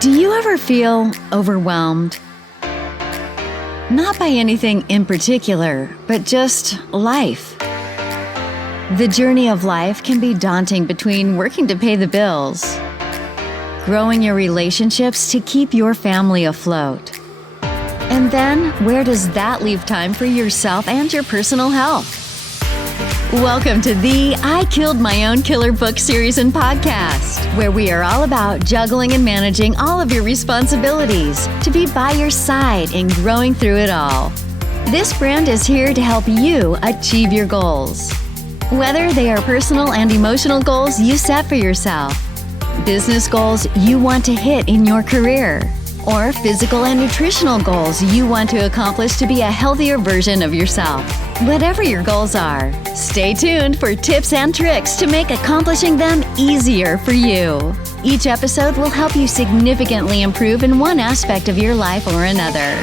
Do you ever feel overwhelmed? Not by anything in particular, but just life. The journey of life can be daunting between working to pay the bills, growing your relationships to keep your family afloat. And then, where does that leave time for yourself and your personal health? Welcome to the I Killed My Own Killer book series and podcast, where we are all about juggling and managing all of your responsibilities to be by your side in growing through it all. This brand is here to help you achieve your goals. Whether they are personal and emotional goals you set for yourself, business goals you want to hit in your career, or physical and nutritional goals you want to accomplish to be a healthier version of yourself. Whatever your goals are, stay tuned for tips and tricks to make accomplishing them easier for you. Each episode will help you significantly improve in one aspect of your life or another.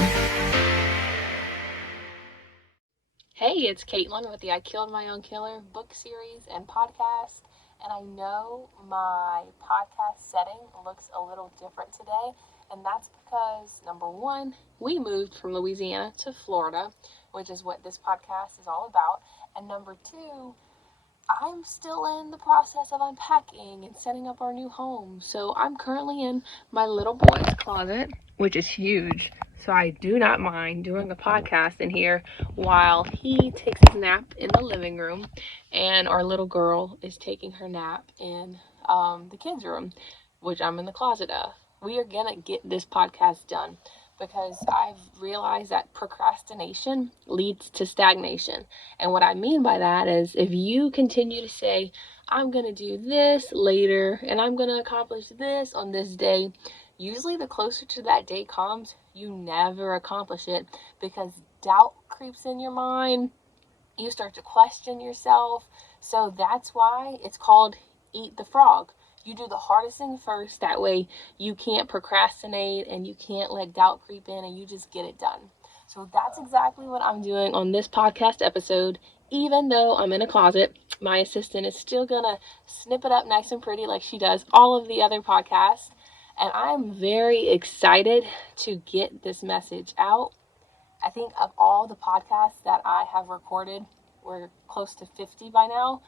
Hey, it's Caitlin with the I Killed My Own Killer book series and podcast. And I know my podcast setting looks a little different today. And that's because, number one, we moved from Louisiana to Florida, which is what this podcast is all about. And number two, I'm still in the process of unpacking and setting up our new home. So I'm currently in my little boy's closet, which is huge. So I do not mind doing a podcast in here while he takes his nap in the living room and our little girl is taking her nap in the kids' room, which I'm in the closet of. We are going to get this podcast done because I've realized that procrastination leads to stagnation. And what I mean by that is if you continue to say, I'm going to do this later and I'm going to accomplish this on this day, usually the closer to that day comes, you never accomplish it because doubt creeps in your mind. You start to question yourself. So that's why it's called Eat the Frog. You do the hardest thing first. That way you can't procrastinate and you can't let doubt creep in and you just get it done. So that's exactly what I'm doing on this podcast episode. Even though I'm in a closet, my assistant is still going to snip it up nice and pretty like she does all of the other podcasts. And I'm very excited to get this message out. I think of all the podcasts that I have recorded, we're close to 50 by now.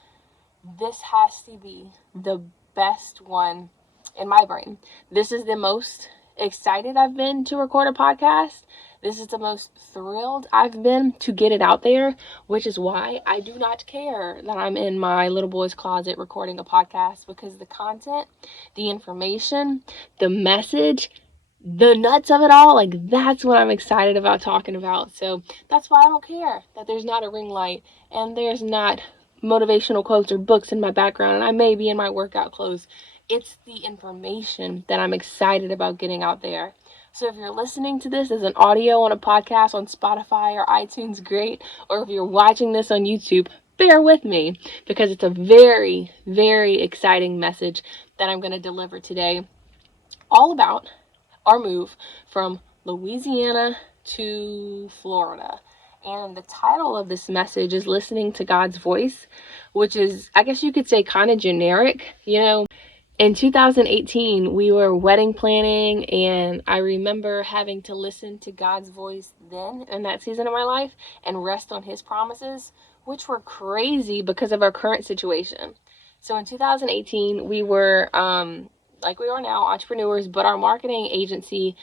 This has to be the best one in my brain. This is the most excited I've been to record a podcast. This is the most thrilled I've been to get it out there, which is why I do not care that I'm in my little boy's closet recording a podcast, because the content, the information, the message, the nuts of it all, like that's what I'm excited about talking about. So that's why I don't care that there's not a ring light and there's not motivational quotes or books in my background and I may be in my workout clothes. It's the information that I'm excited about getting out there. So if you're listening to this as an audio on a podcast on Spotify or iTunes, great. Or if you're watching this on YouTube, bear with me because it's a very, very exciting message that I'm going to deliver today, all about our move from Louisiana to Florida. And the title of this message is Listening to God's Voice, which is, I guess you could say, kind of generic. You know, in 2018, we were wedding planning, and I remember having to listen to God's voice then in that season of my life and rest on His promises, which were crazy because of our current situation. So in 2018, we were, like we are now, entrepreneurs, but our marketing agency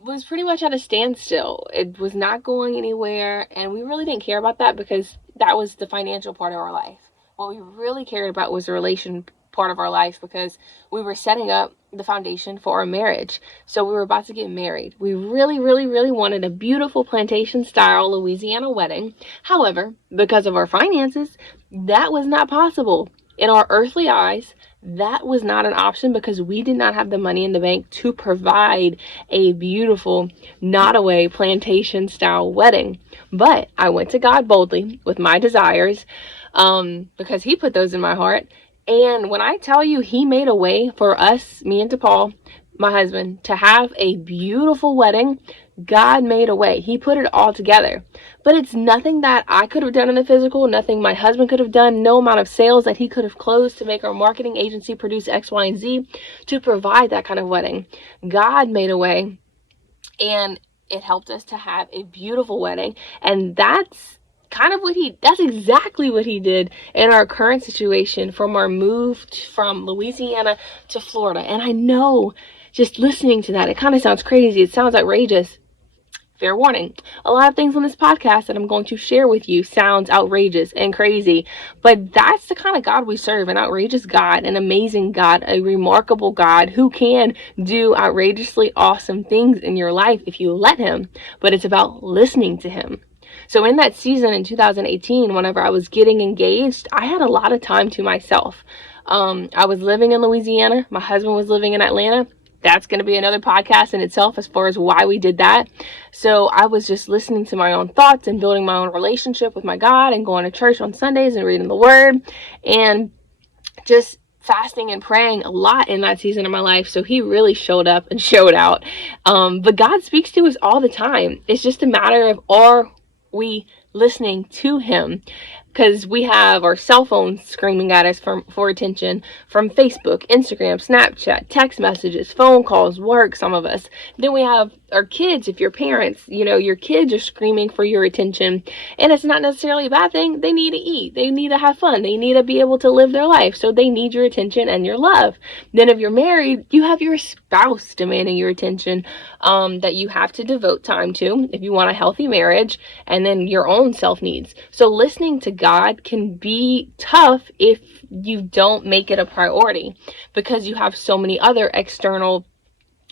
was pretty much at a standstill. It was not going anywhere, and we really didn't care about that because that was the financial part of our life. What we really cared about was the relation part of our life because we were setting up the foundation for our marriage. So we were about to get married. We really, really, really wanted a beautiful plantation-style Louisiana wedding. However, because of our finances, that was not possible. In our earthly eyes, that was not an option because we did not have the money in the bank to provide a beautiful, not-away plantation-style wedding. But I went to God boldly with my desires because He put those in my heart. And when I tell you He made a way for us, me and DePaul, my husband to have a beautiful wedding. God made a way. He put it all together. But it's nothing that I could have done in the physical, nothing my husband could have done, no amount of sales that he could have closed to make our marketing agency produce X, Y, and Z to provide that kind of wedding. God made a way, and it helped us to have a beautiful wedding. And that's that's exactly what he did in our current situation from our move from Louisiana to Florida. And I know, just listening to that, it kind of sounds crazy. It sounds outrageous. Fair warning, a lot of things on this podcast that I'm going to share with you sounds outrageous and crazy, but that's the kind of God we serve, an outrageous God, an amazing God, a remarkable God who can do outrageously awesome things in your life if you let him, but it's about listening to him. So in that season in 2018, whenever I was getting engaged, I had a lot of time to myself. I was living in Louisiana. My husband was living in Atlanta. That's going to be another podcast in itself as far as why we did that. So I was just listening to my own thoughts and building my own relationship with my God and going to church on Sundays and reading the word and just fasting and praying a lot in that season of my life. So he really showed up and showed out. But God speaks to us all the time. It's just a matter of, are we listening to him? Because we have our cell phones screaming at us for attention from Facebook, Instagram, Snapchat, text messages, phone calls, work, some of us. Then we have our kids. If you're parents, your kids are screaming for your attention. And it's not necessarily a bad thing. They need to eat. They need to have fun. They need to be able to live their life. So they need your attention and your love. Then if you're married, you have your spouse demanding your attention that you have to devote time to if you want a healthy marriage, and then your own self needs. So listening to God can be tough if you don't make it a priority because you have so many other external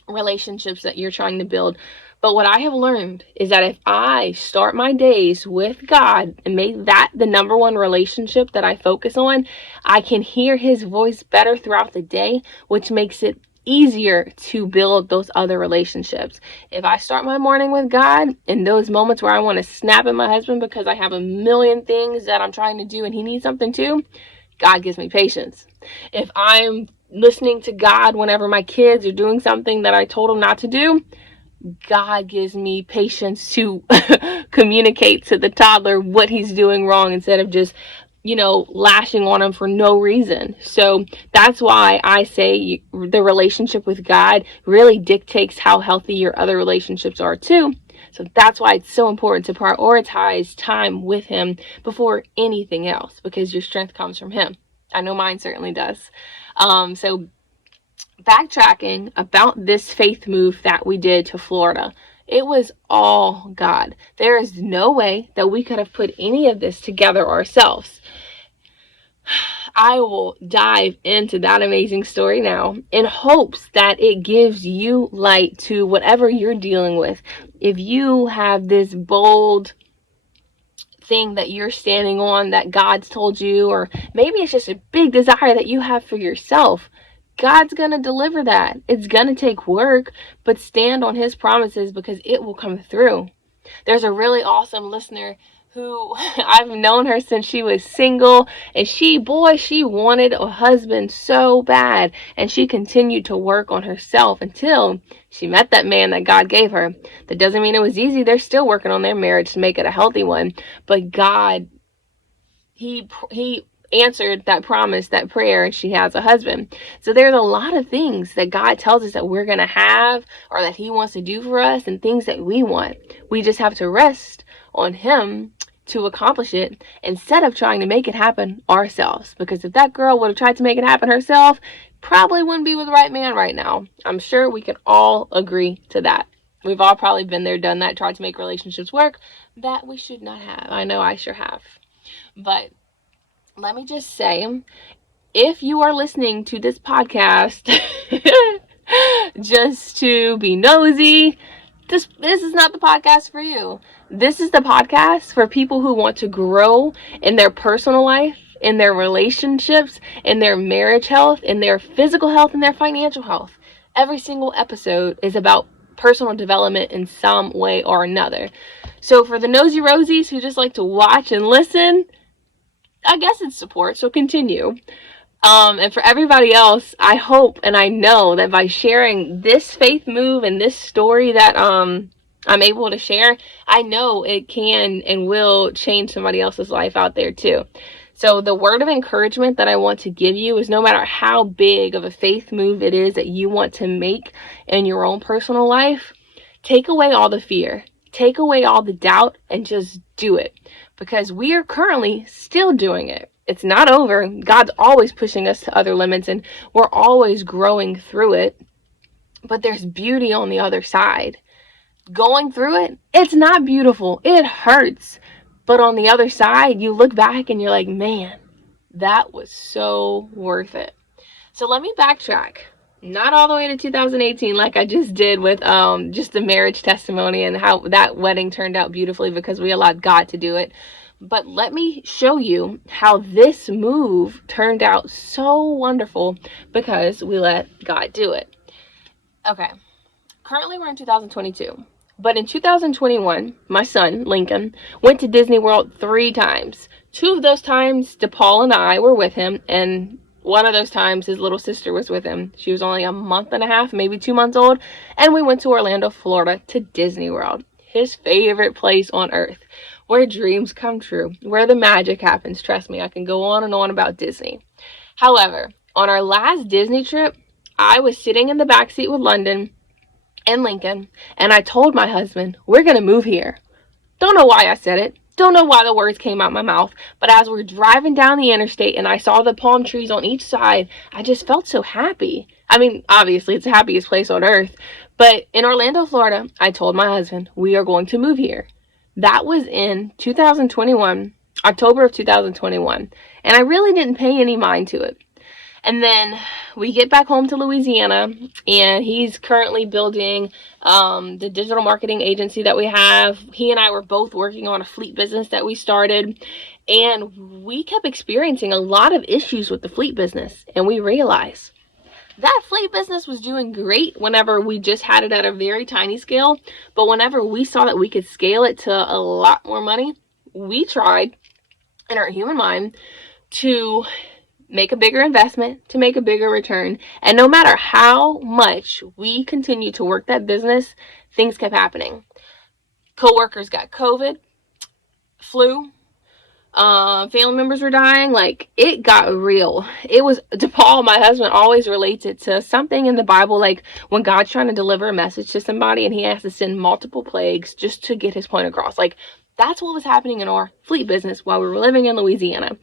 relationships that you're trying to build. But what I have learned is that if I start my days with God and make that the number one relationship that I focus on, I can hear his voice better throughout the day, which makes it easier to build those other relationships. If I start my morning with God, in those moments where I want to snap at my husband because I have a million things that I'm trying to do and he needs something too, God gives me patience. If I'm listening to God whenever my kids are doing something that I told them not to do, God gives me patience to communicate to the toddler what he's doing wrong instead of just, lashing on him for no reason. So that's why I say the relationship with God really dictates how healthy your other relationships are too. So that's why it's so important to prioritize time with him before anything else, because your strength comes from him. I know mine certainly does. So backtracking about this faith move that we did to Florida, it was all God. There is no way that we could have put any of this together ourselves. I will dive into that amazing story now in hopes that it gives you light to whatever you're dealing with. If you have this bold thing that you're standing on that God's told you, or maybe it's just a big desire that you have for yourself, God's going to deliver that. It's going to take work, but stand on his promises because it will come through. There's a really awesome listener who I've known her since she was single, and she wanted a husband so bad, and she continued to work on herself until she met that man that God gave her. That doesn't mean it was easy. They're still working on their marriage to make it a healthy one, but God, he answered that promise, that prayer, and she has a husband. So there's a lot of things that God tells us that we're going to have or that he wants to do for us, and things that we want. We just have to rest on him to accomplish it instead of trying to make it happen ourselves. Because if that girl would have tried to make it happen herself, probably wouldn't be with the right man right now. I'm sure we can all agree to that. We've all probably been there, done that, tried to make relationships work that we should not have. I know I sure have. But let me just say, if you are listening to this podcast just to be nosy, this is not the podcast for you. This is the podcast for people who want to grow in their personal life, in their relationships, in their marriage health, in their physical health, and their financial health. Every single episode is about personal development in some way or another. So for the nosy rosies who just like to watch and listen, I guess it's support, so continue. And for everybody else, I hope and I know that by sharing this faith move and this story that I'm able to share, I know it can and will change somebody else's life out there too. So the word of encouragement that I want to give you is, no matter how big of a faith move it is that you want to make in your own personal life, take away all the fear, take away all the doubt, and just do it, because we are currently still doing it. It's not over. God's always pushing us to other limits, and we're always growing through it. But there's beauty on the other side. Going through it, it's not beautiful. It hurts. But on the other side, you look back and you're like, man, that was so worth it. So let me backtrack. Not all the way to 2018 like I just did with just the marriage testimony and how that wedding turned out beautifully because we allowed God to do it. But let me show you how this move turned out so wonderful because we let God do it. Okay, currently we're in 2022. But in 2021, my son, Lincoln, went to Disney World 3 times. 2 of those times, DePaul and I were with him, and one of those times his little sister was with him. She was only a month and a half, maybe 2 months old, and we went to Orlando, Florida to Disney World, his favorite place on earth, where dreams come true, where the magic happens. Trust me, I can go on and on about Disney. However, on our last Disney trip, I was sitting in the back seat with London and Lincoln, and I told my husband, we're going to move here. Don't know why I said it. Don't know why the words came out my mouth, but as we're driving down the interstate and I saw the palm trees on each side, I just felt so happy. I mean, obviously it's the happiest place on earth, but in Orlando, Florida, I told my husband, we are going to move here. That was in 2021, October of 2021, and I really didn't pay any mind to it. And then we get back home to Louisiana, and he's currently building the digital marketing agency that we have. He and I were both working on a fleet business that we started, and we kept experiencing a lot of issues with the fleet business. And we realized that fleet business was doing great whenever we just had it at a very tiny scale. But whenever we saw that we could scale it to a lot more money, we tried in our human mind to make a bigger investment, to make a bigger return. And no matter how much we continued to work that business, things kept happening. Coworkers got COVID, flu, family members were dying. Like, it got real. It was, DePaul, my husband, always relates it to something in the Bible, like when God's trying to deliver a message to somebody and he has to send multiple plagues just to get his point across. Like, that's what was happening in our fleet business while we were living in Louisiana.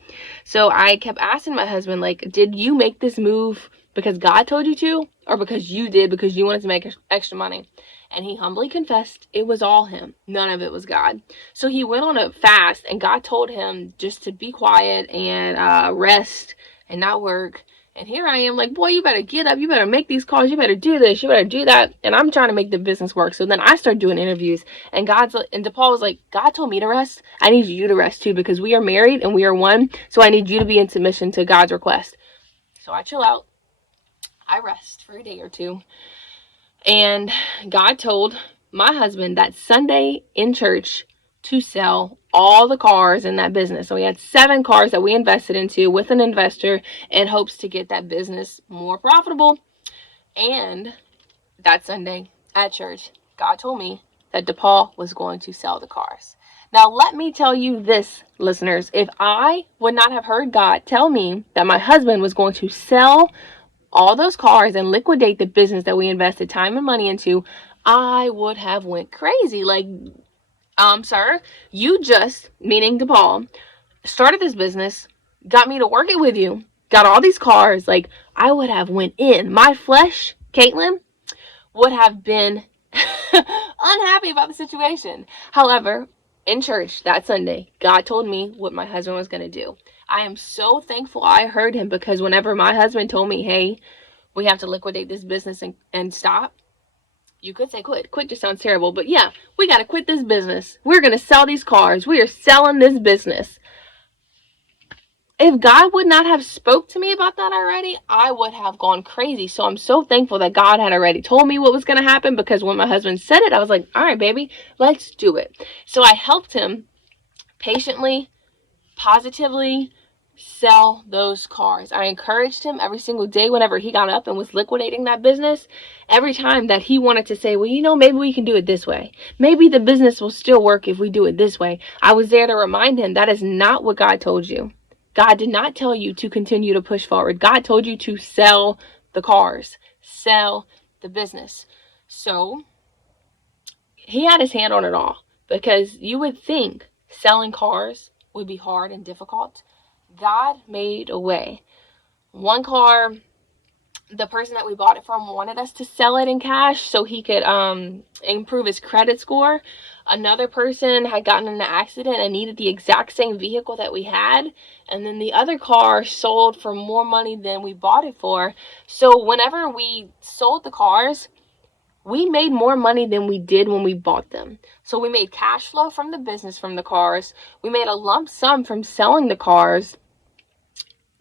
So I kept asking my husband, like, did you make this move because God told you to, or because you did because you wanted to make extra money? And he humbly confessed it was all him. None of it was God. So he went on a fast, and God told him just to be quiet and rest and not work. And here I am like, boy, you better get up. You better make these calls. You better do this. You better do that. And I'm trying to make the business work. So then I started doing interviews. And DePaul was like, God told me to rest. I need you to rest too, because we are married and we are one. So I need you to be in submission to God's request. So I chill out. I rest for a day or two. And God told my husband that Sunday in church to sell all the cars in that business. So we had 7 cars that we invested into with an investor in hopes to get that business more profitable. And that Sunday at church, God told me that DePaul was going to sell the cars. Now, let me tell you this, listeners. If I would not have heard God tell me that my husband was going to sell all those cars and liquidate the business that we invested time and money into, I would have went crazy. Like, sir, you just, meaning DePaul, started this business, got me to work it with you, got all these cars. Like, I would have went in. My flesh, Caitlin, would have been unhappy about the situation. However, in church that Sunday, God told me what my husband was going to do. I am so thankful I heard him, because whenever my husband told me, hey, we have to liquidate this business and stop, you could say quit. Quit just sounds terrible, but yeah, we got to quit this business. We're going to sell these cars. We are selling this business. If God would not have spoke to me about that already, I would have gone crazy. So I'm so thankful that God had already told me what was going to happen, because when my husband said it, I was like, all right, baby, let's do it. So I helped him patiently, positively, sell those cars. I encouraged him every single day whenever he got up and was liquidating that business. Every time that he wanted to say, well, maybe we can do it this way. Maybe the business will still work if we do it this way. I was there to remind him that is not what God told you. God did not tell you to continue to push forward. God told you to sell the cars, sell the business. So he had his hand on it all, because you would think selling cars would be hard and difficult. God made a way. One car, the person that we bought it from wanted us to sell it in cash so he could improve his credit score. Another person had gotten in an accident and needed the exact same vehicle that we had, and then the other car sold for more money than we bought it for. So whenever we sold the cars, we made more money than we did when we bought them. So we made cash flow from the business from the cars. We made a lump sum from selling the cars.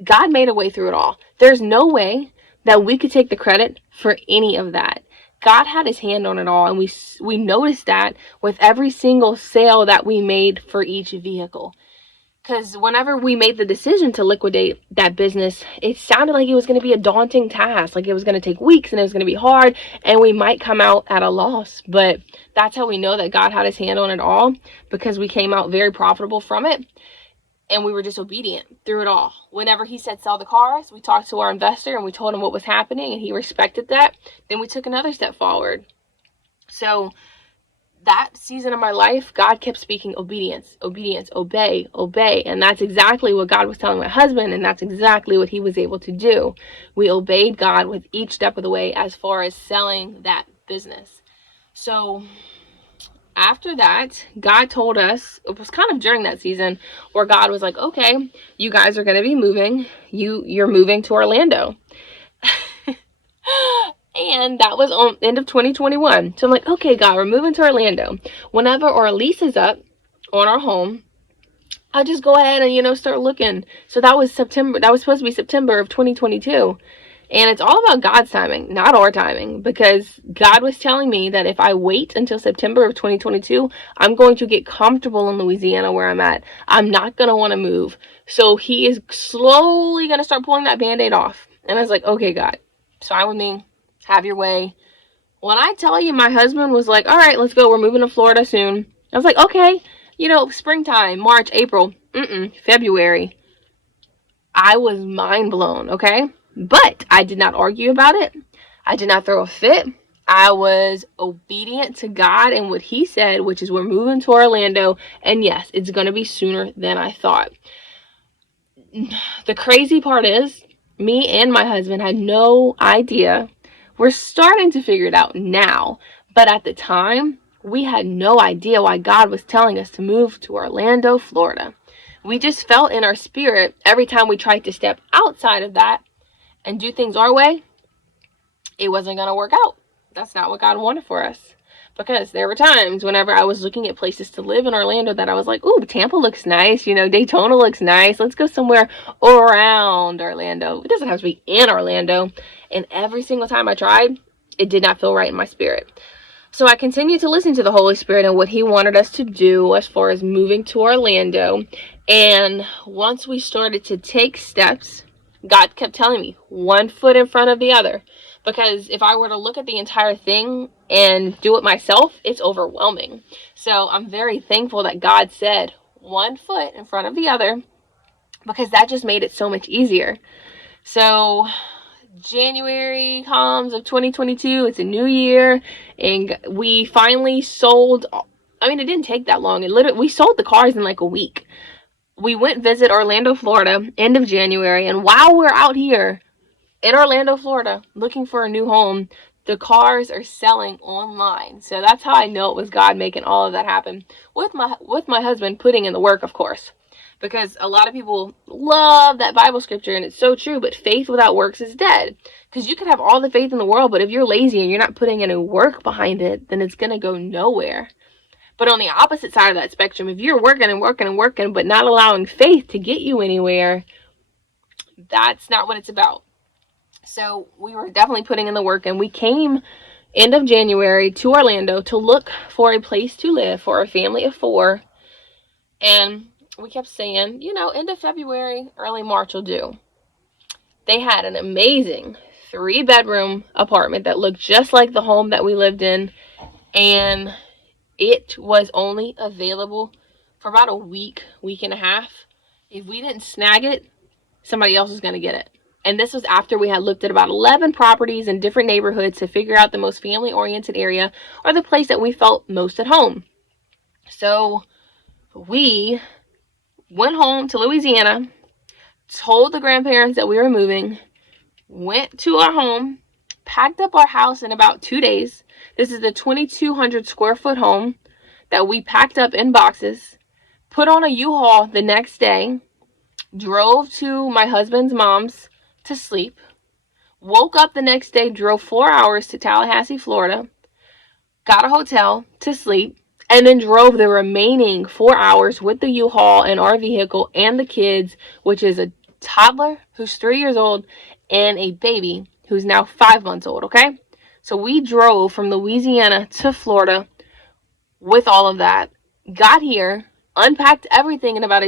God made a way through it all. There's no way that we could take the credit for any of that. God had his hand on it all, and we noticed that with every single sale that we made for each vehicle. Because whenever we made the decision to liquidate that business, it sounded like it was going to be a daunting task. Like it was going to take weeks and it was going to be hard and we might come out at a loss. But that's how we know that God had his hand on it all, because we came out very profitable from it. And we were just obedient through it all. Whenever he said sell the cars, we talked to our investor and we told him what was happening, and he respected that. Then we took another step forward. So that season of my life, God kept speaking obedience, obedience, obey, obey. And that's exactly what God was telling my husband, and that's exactly what he was able to do. We obeyed God with each step of the way as far as selling that business. So after that, God told us, it was kind of during that season where God was like, okay, you guys are going to be moving. You're moving to Orlando. And that was on end of 2021. So I'm like, okay, God, we're moving to Orlando. Whenever our lease is up on our home, I'll just go ahead and, start looking. So that was September. That was supposed to be September of 2022. And it's all about God's timing, not our timing, because God was telling me that if I wait until September of 2022, I'm going to get comfortable in Louisiana where I'm at. I'm not going to want to move. So he is slowly going to start pulling that Band-Aid off. And I was like, okay, God, fine with me. Have your way. When I tell you, my husband was like, all right, let's go. We're moving to Florida soon. I was like, okay, springtime, March, April, February. I was mind blown, okay? But I did not argue about it. I did not throw a fit. I was obedient to God and what he said, which is we're moving to Orlando. And yes, it's going to be sooner than I thought. The crazy part is, me and my husband had no idea. We're starting to figure it out now. But at the time, we had no idea why God was telling us to move to Orlando, Florida. We just felt in our spirit every time we tried to step outside of that and do things our way, it wasn't going to work out. That's not what God wanted for us. Because there were times whenever I was looking at places to live in Orlando that I was like, ooh, Tampa looks nice. Daytona looks nice. Let's go somewhere around Orlando. It doesn't have to be in Orlando. And every single time I tried, it did not feel right in my spirit. So I continued to listen to the Holy Spirit and what he wanted us to do as far as moving to Orlando. And once we started to take steps, God kept telling me one foot in front of the other. Because if I were to look at the entire thing and do it myself, it's overwhelming. So I'm very thankful that God said one foot in front of the other, because that just made it so much easier. So January comes of 2022, it's a new year, and we finally sold. It didn't take that long. We sold the cars in like a week. We went visit Orlando, Florida, end of January, and while we're out here in Orlando, Florida, looking for a new home, the cars are selling online. So that's how I know it was God making all of that happen. With my husband putting in the work, of course. Because a lot of people love that Bible scripture, and it's so true, but faith without works is dead. Because you can have all the faith in the world, but if you're lazy and you're not putting any work behind it, then it's going to go nowhere. But on the opposite side of that spectrum, if you're working and working and working, but not allowing faith to get you anywhere, that's not what it's about. So we were definitely putting in the work, and we came end of January to Orlando to look for a place to live for a family of 4. And we kept saying, end of February, early March will do. They had an amazing 3-bedroom apartment that looked just like the home that we lived in, and it was only available for about a week and a half. If we didn't snag it, somebody else was going to get it. And this was after we had looked at about 11 properties in different neighborhoods to figure out the most family-oriented area or the place that we felt most at home. So we went home to Louisiana, told the grandparents that we were moving, went to our home, packed up our house in about 2 days. This is the 2,200 square foot home that we packed up in boxes, put on a U-Haul the next day, drove to my husband's mom's to sleep, woke up the next day, drove 4 hours to Tallahassee, Florida, got a hotel to sleep, and then drove the remaining 4 hours with the U-Haul and our vehicle and the kids, which is a toddler who's 3 years old and a baby who's now 5 months old, okay? So we drove from Louisiana to Florida with all of that, got here, unpacked everything in about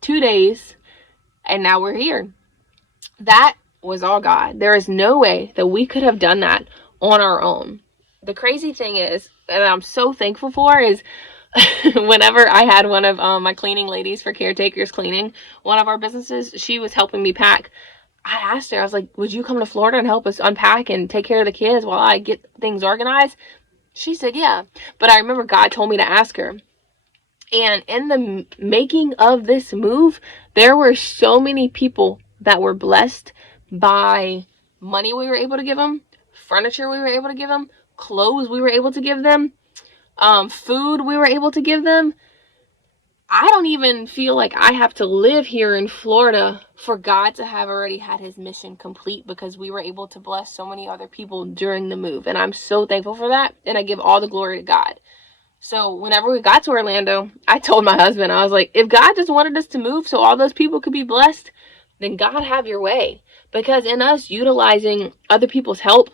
2 days, and now we're here. That was all God. There is no way that we could have done that on our own. The crazy thing is, and I'm so thankful for, is whenever I had one of my cleaning ladies for Caretakers Cleaning, one of our businesses, she was helping me pack. I asked her, I was like, would you come to Florida and help us unpack and take care of the kids while I get things organized? She said, yeah. But I remember God told me to ask her. And in the making of this move, there were so many people that were blessed by money we were able to give them, furniture we were able to give them, clothes we were able to give them, food we were able to give them. I don't even feel like I have to live here in Florida for God to have already had his mission complete, because we were able to bless so many other people during the move. And I'm so thankful for that. And I give all the glory to God. So whenever we got to Orlando, I told my husband, I was like, if God just wanted us to move so all those people could be blessed, then God, have your way. Because in us utilizing other people's help,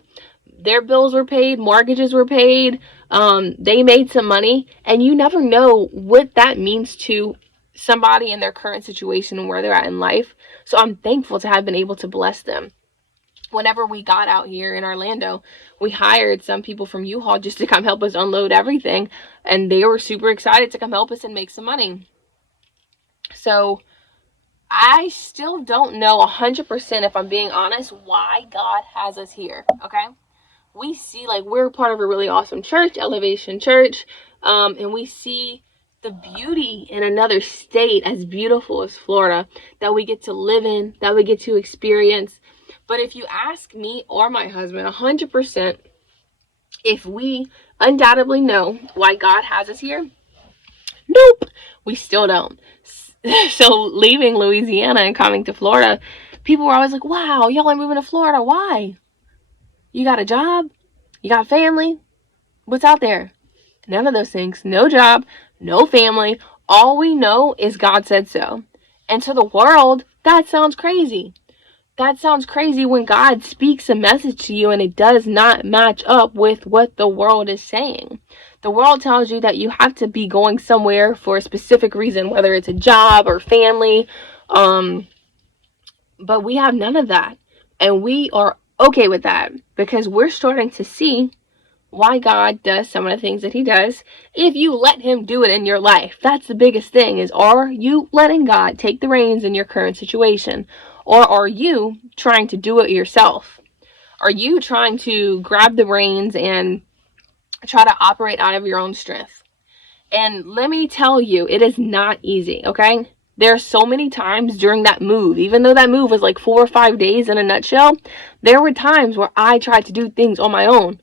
their bills were paid, mortgages were paid, they made some money, and you never know what that means to somebody in their current situation and where they're at in life. So I'm thankful to have been able to bless them. Whenever we got out here in Orlando, we hired some people from U-Haul just to come help us unload everything, and they were super excited to come help us and make some money. So I still don't know 100%, if I'm being honest, why God has us here, okay? We see, like, we're part of a really awesome church, Elevation Church, and we see the beauty in another state as beautiful as Florida that we get to live in, that we get to experience. But if you ask me or my husband 100%, if we undoubtedly know why God has us here, nope, we still don't. So leaving Louisiana and coming to Florida, people were always like, wow, y'all are moving to Florida. Why? You got a job? You got family? What's out there? None of those things. No job, no family. All we know is God said so. And to the world, that sounds crazy. That sounds crazy when God speaks a message to you and it does not match up with what the world is saying. The world tells you that you have to be going somewhere for a specific reason, whether it's a job or family. But we have none of that. And we are okay with that, because we're starting to see why God does some of the things that he does if you let him do it in your life. That's the biggest thing, is, are you letting God take the reins in your current situation? Or are you trying to do it yourself? Are you trying to grab the reins and try to operate out of your own strength? And let me tell you, it is not easy, okay? There are so many times during that move, even though that move was like 4 or 5 days in a nutshell, there were times where I tried to do things on my own.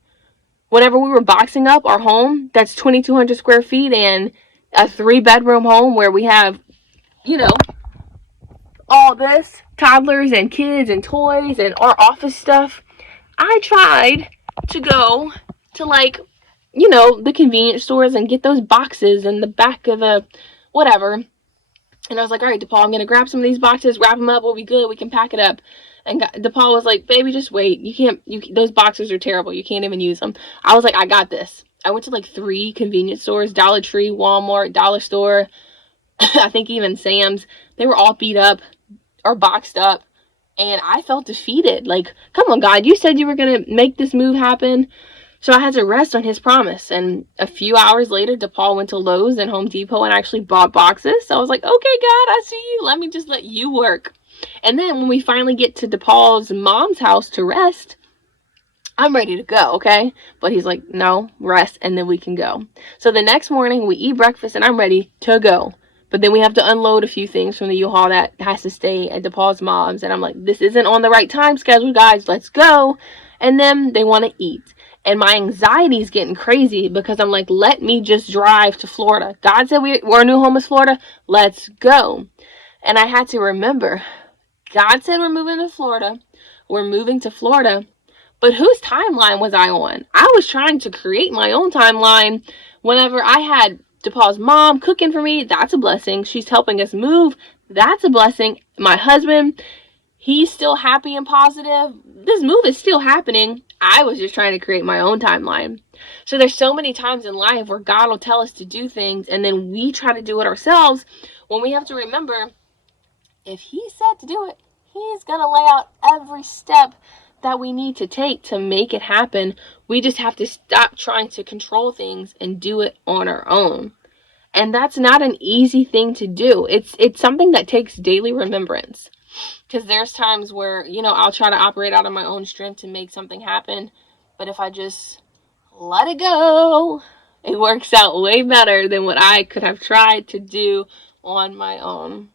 Whenever we were boxing up our home, that's 2,200 square feet and a 3-bedroom home where we have, all this, toddlers and kids and toys and our office stuff, I tried to go to, like, the convenience stores and get those boxes in the back of the whatever. And I was like, all right, DePaul, I'm going to grab some of these boxes, wrap them up, we'll be good, we can pack it up. And DePaul was like, baby, just wait. Those boxes are terrible. You can't even use them. I was like, I got this. I went to like 3 convenience stores, Dollar Tree, Walmart, Dollar Store, I think even Sam's, they were all beat up or boxed up. And I felt defeated. Like, come on, God, you said you were going to make this move happen. So I had to rest on his promise. And a few hours later, DePaul went to Lowe's and Home Depot and actually bought boxes. So I was like, okay, God, I see you. Let me just let you work. And then when we finally get to DePaul's mom's house to rest, I'm ready to go, okay? But he's like, no, rest, and then we can go. So the next morning, we eat breakfast, and I'm ready to go. But then we have to unload a few things from the U-Haul that has to stay at DePaul's mom's. And I'm like, this isn't on the right time schedule, guys. Let's go. And then they want to eat. And my anxiety is getting crazy because I'm like, let me just drive to Florida. God said our new home is Florida. Let's go. And I had to remember, God said we're moving to Florida. We're moving to Florida. But whose timeline was I on? I was trying to create my own timeline. Whenever I had DePaul's mom cooking for me, that's a blessing. She's helping us move. That's a blessing. My husband, he's still happy and positive. This move is still happening. I was just trying to create my own timeline. So there's so many times in life where God will tell us to do things and then we try to do it ourselves, when we have to remember, if he said to do it, he's going to lay out every step that we need to take to make it happen. We just have to stop trying to control things and do it on our own. And that's not an easy thing to do. It's something that takes daily remembrance. Because there's times where, I'll try to operate out of my own strength to make something happen. But if I just let it go, it works out way better than what I could have tried to do on my own.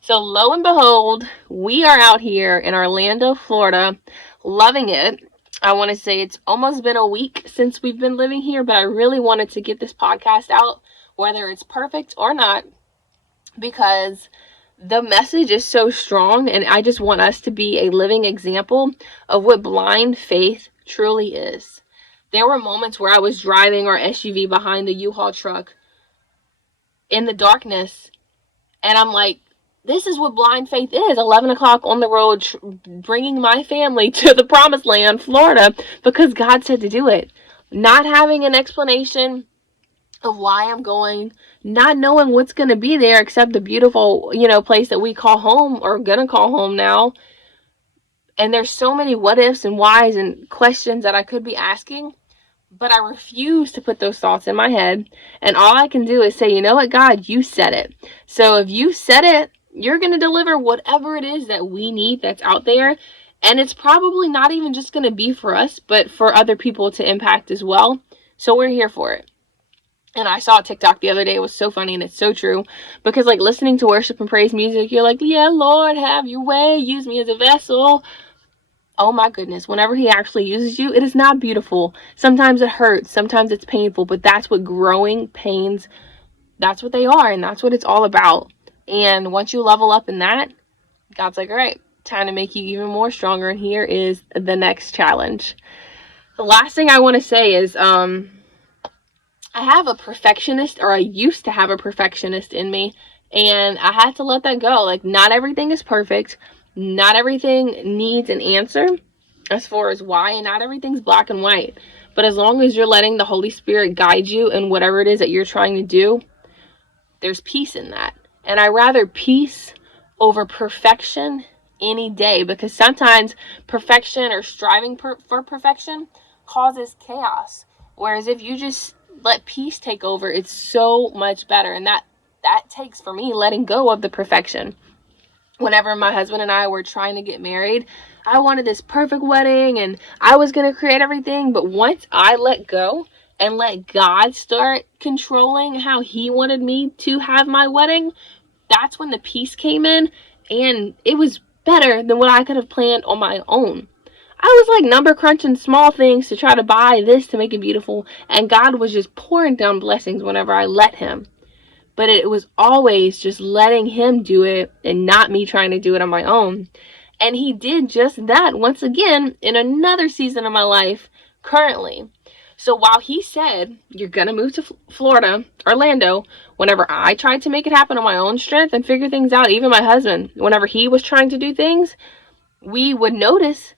So lo and behold, we are out here in Orlando, Florida, loving it. I want to say it's almost been a week since we've been living here, but I really wanted to get this podcast out, whether it's perfect or not, because the message is so strong, and I just want us to be a living example of what blind faith truly is. There were moments where I was driving our SUV behind the U-Haul truck in the darkness, and I'm like, this is what blind faith is. 11 o'clock on the road, bringing my family to the promised land, Florida, because God said to do it. Not having an explanation of why I'm going, not knowing what's going to be there except the beautiful, place that we call home, or going to call home now. And there's so many what ifs and whys and questions that I could be asking, but I refuse to put those thoughts in my head. And all I can do is say, you know what, God, you said it. So if you said it, you're going to deliver whatever it is that we need that's out there. And it's probably not even just going to be for us, but for other people to impact as well. So we're here for it. And I saw a TikTok the other day. It was so funny, and it's so true. Because, listening to worship and praise music, you're like, yeah, Lord, have your way. Use me as a vessel. Oh my goodness, whenever he actually uses you, it is not beautiful. Sometimes it hurts. Sometimes it's painful. But that's what growing pains, that's what they are. And that's what it's all about. And once you level up in that, God's like, all right, time to make you even more stronger. And here is the next challenge. The last thing I want to say is, I have a perfectionist, or I used to have a perfectionist in me. And I had to let that go. Not everything is perfect. Not everything needs an answer as far as why, and not everything's black and white. But as long as you're letting the Holy Spirit guide you in whatever it is that you're trying to do, there's peace in that. And I rather peace over perfection any day, because sometimes perfection or striving for perfection causes chaos. Whereas if you just let peace take over, it's so much better. And that takes, for me, letting go of the perfection. Whenever my husband and I were trying to get married, I wanted this perfect wedding and I was going to create everything. But once I let go and let God start controlling how he wanted me to have my wedding, that's when the peace came in, and it was better than what I could have planned on my own. I was number crunching small things to try to buy this to make it beautiful, and God was just pouring down blessings whenever I let him. But it was always just letting him do it and not me trying to do it on my own. And he did just that once again in another season of my life currently. So while he said, you're going to move to Florida, Orlando, whenever I tried to make it happen on my own strength and figure things out, even my husband, whenever he was trying to do things, we would notice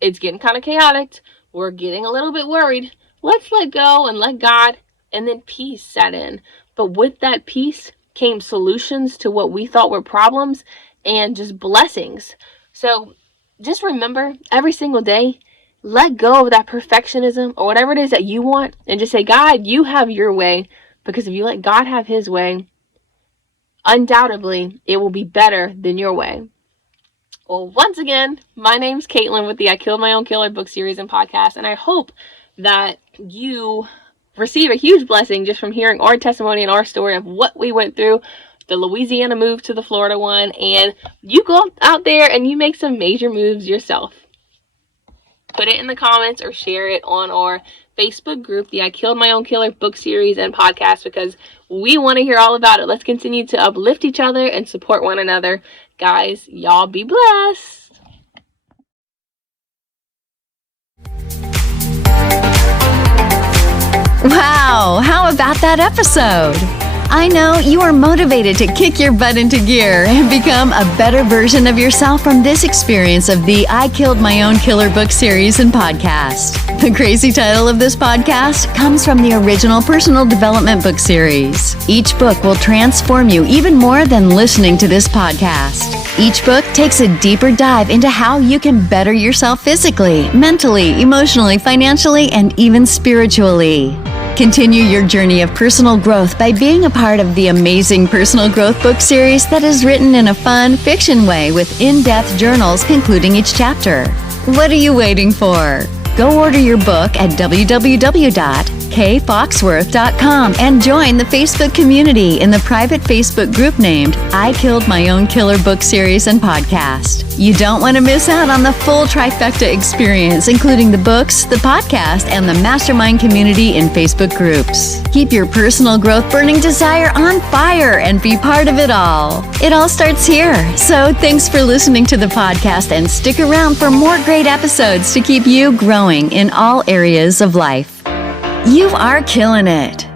it's getting kind of chaotic. We're getting a little bit worried. Let's let go and let God, and then peace set in. But with that peace, came solutions to what we thought were problems and just blessings. So just remember, every single day, let go of that perfectionism or whatever it is that you want and just say, God, you have your way. Because if you let God have his way, undoubtedly, it will be better than your way. Well, once again, my name's Caitlin with the I Killed My Own Killer book series and podcast, and I hope that you receive a huge blessing just from hearing our testimony and our story of what we went through, the Louisiana move to the Florida one, and you go out there and you make some major moves yourself. Put it in the comments or share it on our Facebook group, the I Killed My Own Killer book series and podcast, because we want to hear all about it. Let's continue to uplift each other and support one another. Guys, y'all be blessed. Wow, how about that episode? I know you are motivated to kick your butt into gear and become a better version of yourself from this experience of the I Killed My Own Killer book series and podcast. The crazy title of this podcast comes from the original personal development book series. Each book will transform you even more than listening to this podcast. Each book takes a deeper dive into how you can better yourself physically, mentally, emotionally, financially, and even spiritually. Continue your journey of personal growth by being a part of the amazing personal growth book series that is written in a fun fiction way with in-depth journals concluding each chapter. What are you waiting for? Go order your book at www.kfoxworth.com and join the Facebook community in the private Facebook group named I Killed My Own Killer book series and podcast. You don't want to miss out on the full trifecta experience, including the books, the podcast, and the mastermind community in Facebook groups. Keep your personal growth burning desire on fire and be part of it all. It all starts here. So thanks for listening to the podcast and stick around for more great episodes to keep you growing in all areas of life. You are killing it.